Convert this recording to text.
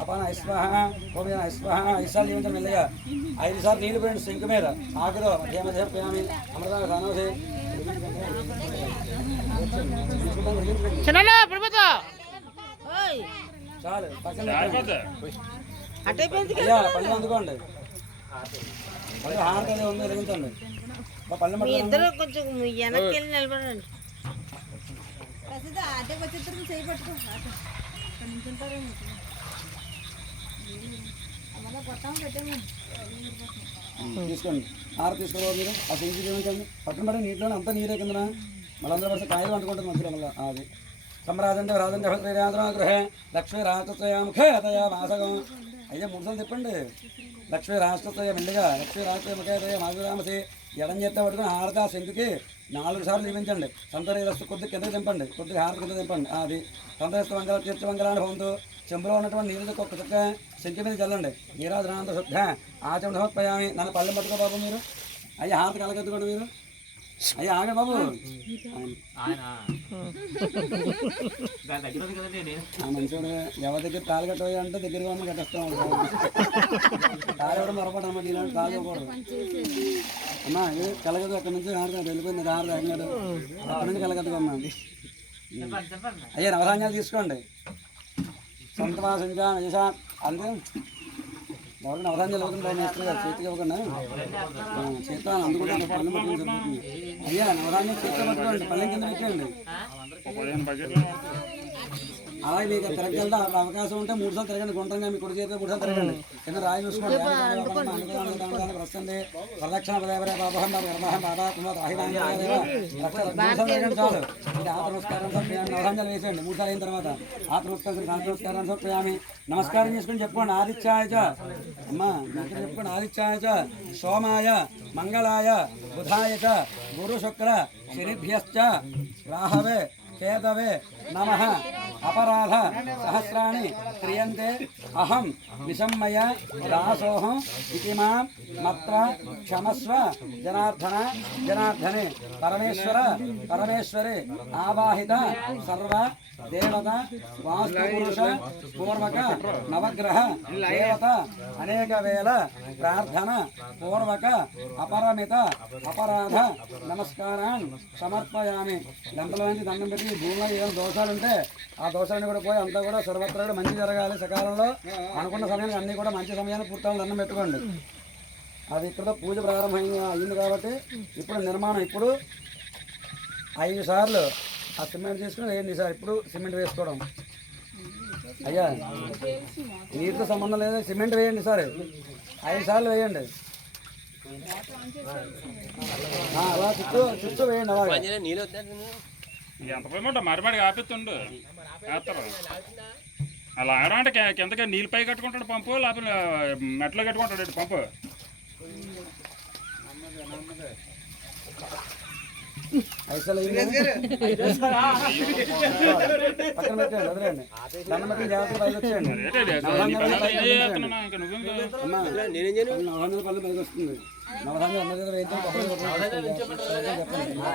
అపాన ఐస్వాహ ఓం ఐస్వాహ 5 సార్లు జీవించండి మెల్లగా 5 సార్లు నీళ్ళు పోయండి సింక్ మీద ఆకులో మధ్య మధ్య పోయామి అమృత సానోసి చాలు పళ్ళు అందుకోండి పళ్ళు హారతనే ఉంది వెలిగించండి పళ్ళు ఇద్దరు కొంచెం వెనక్కి వెళ్ళి నిలబడండి తీసుకోండి హార తీసుకోవాలి మీరు ఆ సింకి చూపించండి పక్కన పడి నీటిలోనే అంతా నీరే కింద మళ్ళీ అందరూ పడితే కాయలు అంటుకుంటుంది మధ్యలో మళ్ళీ అది సంరాజంటే రాజంటే భద్రయాత్రాగృహే లక్ష్మీ రాష్ట్రముఖే అతయా మాసగం అయ్యా 3 సార్లు చెప్పండి లక్ష్మీ రాష్ట్రతయ మెండుగా లక్ష్మీ రాష్ట్రముఖేతయ మాసరామసి ఎడం చేత పట్టుకుని హారత ఆ శంకుకి 4 సార్లు చూపించండి సంతరేస్తు కొద్ది కిందకి దింపండి కొద్దిగా హారత కింద దింపండి అది సంతరేస్తు మంగళ తీర్థమంగళాన్ని పొందు చెంబులో ఉన్నటువంటి నీళ్ళకి ఒక్క చుక్క శంకి మీద చల్లండి నీరాజనాంత శుద్ధ ఆచరణ సమర్పయామి నన్ను పళ్ళెం పట్టుకో బాబు మీరు అయ్యా హారత కలగెత్తుకోండి మీరు అయ్యా ఆగండి బాబు మంచివాడు ఎవరి దగ్గర తాళి కట్టబోయా అంటే దగ్గరగా ఉన్న కట్టేస్తాం తాళి ఇవ్వడం పొరపాటు అన్నమాట ఇలాంటి తాళి ఇవ్వకూడదు అమ్మా ఇది కలగదు అక్కడి నుంచి హారత వెళ్ళిపోయింది హారత తగ్గినాడు అక్కడి నుంచి కలగట్టుకున్నా అయ్యా నవధాన్యాలు తీసుకోండి సంతమాసంగా నిజా అంతే ఎవరికి నవధాన్యాలు ఇవ్వకుండా నేస్తారు కదా చేతికి ఇవ్వకుండా చేత అందుకుంటే పళ్ళు పట్టుకుని జరుగుతుంది అయ్యా నవధాన్యం చేతికి పట్టుకోండి పళ్ళెం కింద పెట్టండి అలాగే మీకు తిరగలదా అవకాశం ఉంటే 3 సార్లు తిరగండి గుండ్రంగా మీ కుడి చేతిలో 3 సార్లు తిరగండి కింద రాయి చూసుకోండి వరదక్షిణ ప్రదక్షిణ బాబహం గర్భహం బాబా తిరగండి చాలు ఇది ఆత్మ నమస్కారం నవధాన్యాలు వేసేయండి 3 సార్లు అయిన తర్వాత ఆత్మ నమస్కారం సమర్పయామి నమస్కారం చేసుకుని చెప్పుకోండి ఆదిత్యాయ అమ్మా చెప్పుకోండి ఆదిత్యాయ సోమాయ మంగళాయ బుధాయ గురు శుక్ర శనిభ్యశ్చ రాహవే కేతవే నమః అపరాధ సహస్రాణి క్రియంతే అహం విషమ్మయ దాసోహం ఇతి మాం మత్ర క్షమస్వ జనార్దన జనార్దనే పరమేశ్వర పరమేశ్వరే ఆవాహిత సర్వ దేవత వాస్తుపురుష పూర్వక నవగ్రహ దేవత అనేక వేల ప్రార్థన పూర్వక అపరమిత అపరాధ నమస్కారాన్ని సమర్పయామి గంటల నుంచి దండం పెట్టి భూమిలో ఏదైనా దోషాలు ఉంటే ఆ దోషాన్ని కూడా పోయి అంతా కూడా సర్వత్రా కూడా మంచి జరగాలి సకాలంలో అనుకున్న సమయానికి అన్నీ కూడా మంచి సమయాన్ని పూర్తి దండం పెట్టుకోండి అది ఇక్కడ పూజ ప్రారంభం అయింది కాబట్టి ఇప్పుడు నిర్మాణం ఇప్పుడు 5 సార్లు ఆ సిమెంట్ తీసుకుని వేయండి సార్ ఇప్పుడు సిమెంట్ వేసుకోవడం అయ్యా నీటితో సంబంధం లేదు సిమెంట్ వేయండి సార్ 5 సార్లు వేయండి అలా చుట్టూ వేయండి అలాగే ఎంత పోయమంట మరిమాడికి ఆపిస్తుండు వేస్తారు అలా ఆగడం అంటే కిందకి నీళ్ళు పై కట్టుకుంటాడు పంపు లేకపోతే మెట్లో కట్టుకుంటాడు పంపు పక్కన పెట్టండి వదిలేండి దండం పెట్టి జాగ్రత్తగా పైకి వచ్చేయండి నవధాన్యాల పళ్ళు పైకి వస్తుంది నవధాన్యాలు అందరి దగ్గర వేయించాలి చెప్పండి